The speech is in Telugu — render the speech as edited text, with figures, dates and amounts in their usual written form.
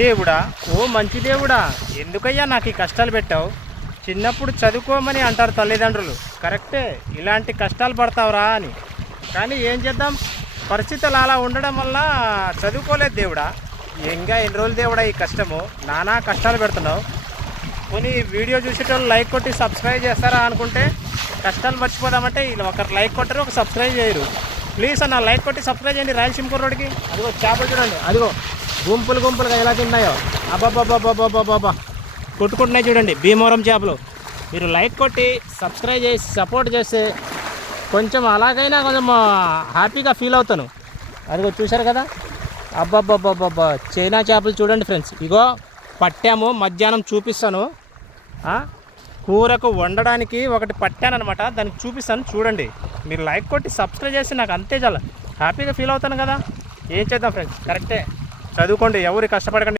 దేవుడా, ఓ మంచి దేవుడా, ఎందుకయ్యా నాకు ఈ కష్టాలు పెట్టావు? చిన్నప్పుడు చదువుకోమని అంటారు తల్లిదండ్రులు, కరెక్టే, ఇలాంటి కష్టాలు పడతావురా అని. కానీ ఏం చేద్దాం, పరిస్థితులు అలా ఉండడం వల్ల చదువుకోలేదు దేవుడా. ఇంకా ఎన్ని రోజులు దేవుడా ఈ కష్టము, నానా కష్టాలు పెడుతున్నావు. పోనీ వీడియో చూసేటోళ్ళు లైక్ కొట్టి సబ్స్క్రైబ్ చేస్తారా అనుకుంటే కష్టాలు మర్చిపోదామంటే ఇలా ఒకరు లైక్ కొట్టరు, ఒక సబ్స్క్రైబ్ చేయరు. ప్లీజ్ అన్న లైక్ కొట్టి సబ్స్క్రైబ్ చేయండి రాయలసీమ కుర్రోడికి. అదిగో చేపలు చూడండి, అదిగో గుంపులు గుంపులుగా ఎలా తిన్నాయో, అబ్బాబ్బాబ్బాబ్బాబ్బా కొట్టుకుంటున్నాయి చూడండి భీమవరం చేపలు. మీరు లైక్ కొట్టి సబ్స్క్రైబ్ చేసి సపోర్ట్ చేస్తే కొంచెం అలాగైనా కొంచెం హ్యాపీగా ఫీల్ అవుతాను. అదిగో చూశారు కదా, అబ్బాబ్బాబ్బాబ్బా చైనా చేపలు చూడండి ఫ్రెండ్స్. ఇగో పట్టాము, మధ్యాహ్నం చూపిస్తాను. కూరకు వండడానికి ఒకటి పట్టానమాట, దానికి చూపిస్తాను చూడండి. మీరు లైక్ కొట్టి సబ్స్క్రైబ్ చేసి నాకు అంతే చాలా హ్యాపీగా ఫీల్ అవుతాను కదా. ఏం చేద్దాం ఫ్రెండ్స్, కరెక్టే, చదువుకోండి, ఎవరు కష్టపడకండి.